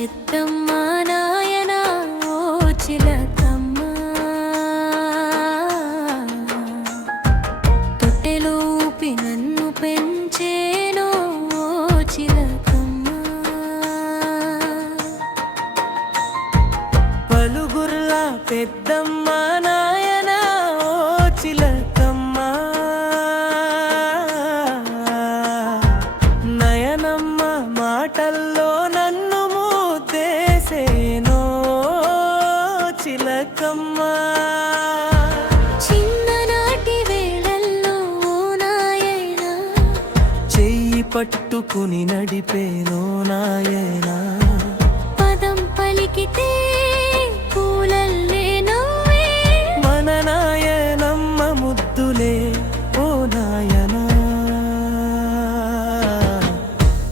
పెద్దమ్మ నాయన ఓ చిలకమ్మ. తొట్టెలో ఊపి నన్ను పెంచేను ఓ చిలకమ్మ. పలుగుర్లా పెద్ద పట్టుకుని నడిపేనో నాయనా. పదం పలికితే పూలల్లే నవ్వే. మన నాయనమ్మ ముద్దులే ఓ నాయనా.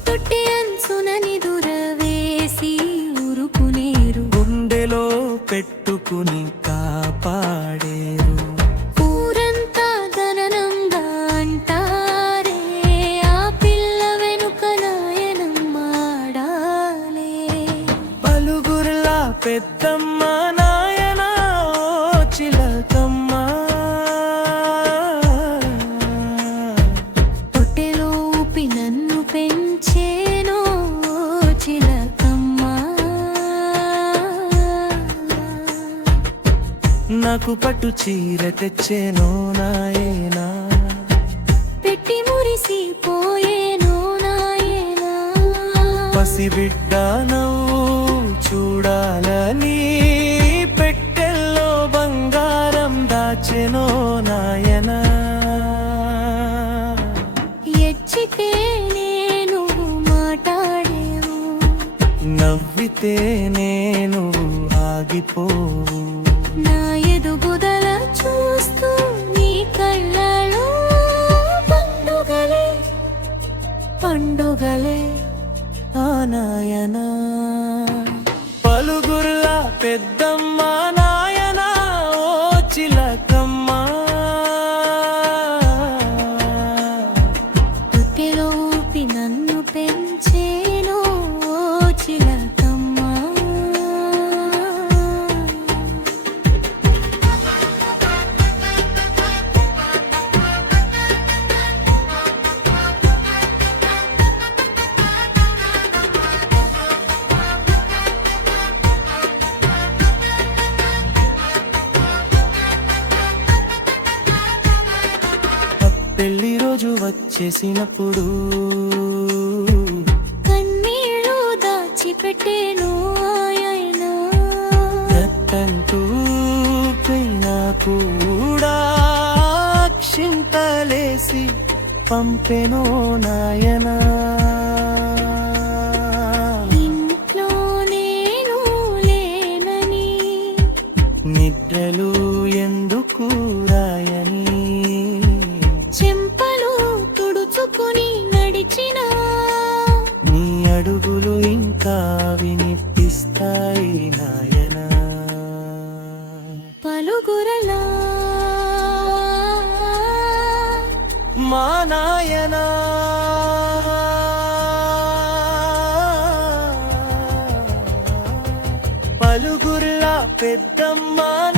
తొట్టి అంచునని దురవేసి ఉరుకునేరు గుండెలో పెట్టు పెట్టుకుని కాపాడేరు. ఊరంతా దననంగా అంటారే ఆ పిల్ల వెనుక నాయనమ్మాడాలే పలుగురులా పెద్దమ్మ నాయనా చిలకమ్మ. తొట్టెలో ఊపి నన్ను పెంచేనో నాకు పట్టు చీర తెచ్చేనో నాయనా పెట్టి మురిసిపోయేనో నాయనా? పసిబిడ్డ నవ్వు చూడాలని పెట్టెల్లో బంగారం దాచెనో నాయనా ఎచ్చితే నేను మాట్లాడేవు నవ్వితే నేను ఆగిపోవు. పండుగలే ఆ నాయనా. పలుగురులా పెద్ద రోజు వచ్చేసినప్పుడు కన్నీళ్ళు దాచిపెట్టేను ఆయన. ఎత్తంటూ పైనా కూడా క్షింతలేసి పంపెనో నాయనా. నడిచిన నీ అడుగులు ఇంకా వినిపిస్తాయి నాయన. పలుగురలా. మా నాయనా. పలుగుర్లా పెద్దమ్మా